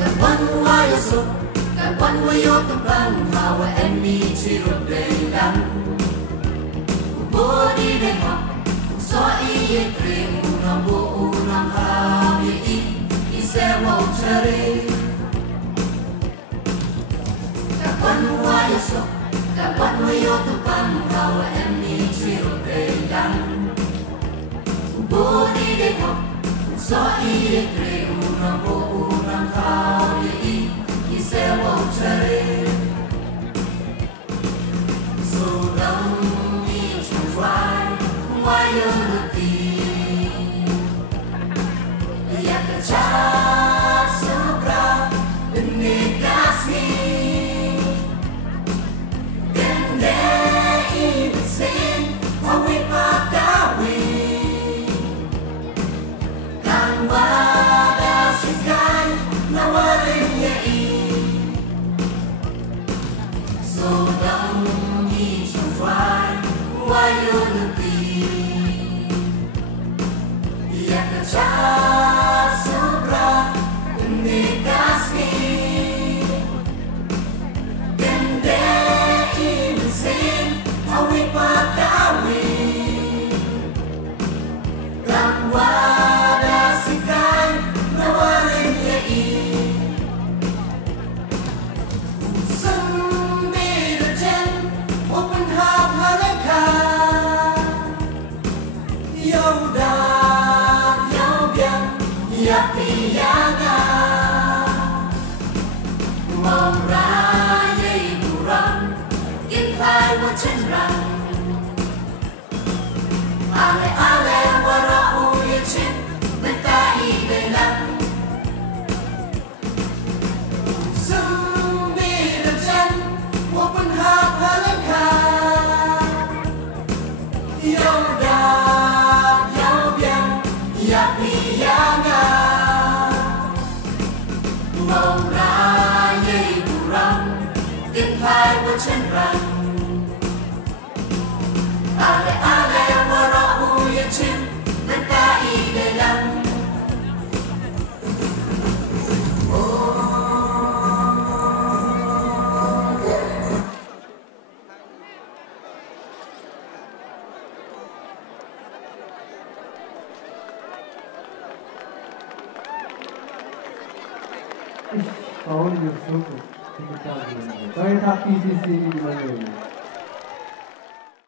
Cả quán hoa yêu sụp, cả quán hoa yêu tâm băng, hào và em đi chỉ rồi đầy đắng. Bố đi đây học, cũng xóa ý yên kề, unang bố unang hào ý, ý sẽ mong chờ đi. Cả quán hoa yêu sụp, cả quán hoa yêu tâm băng, hào và em đi chỉ rồi đầy đắng. Bố đi đây học, cũng xóa ý yên kề, unang bố unang hào ý, ý sẽ mong chờ đi. Why you looking? Ya kecap sobra Negasi Gende ibsin Hawi pagawi Kan wada sikan Nawarin yai So don't need to try Why you looking? Kecap sobra Negasi Gende ibsin Hawi pagawi Kan wada sikan Nawarin yai Sembira jen Open heart halaka Yaudah Yapiana Mong raya iburam Intai wa chenrang Ale ale wara uye chin Mentai belang Sembira jen Open heart halaka Yaudah Yaubian Yapiana Mong raya iburam Intai wa chenrang Ale ale wara uye chin Mentai belang Tahun Yusuf kita jumpa. Saya tak PCC di mana?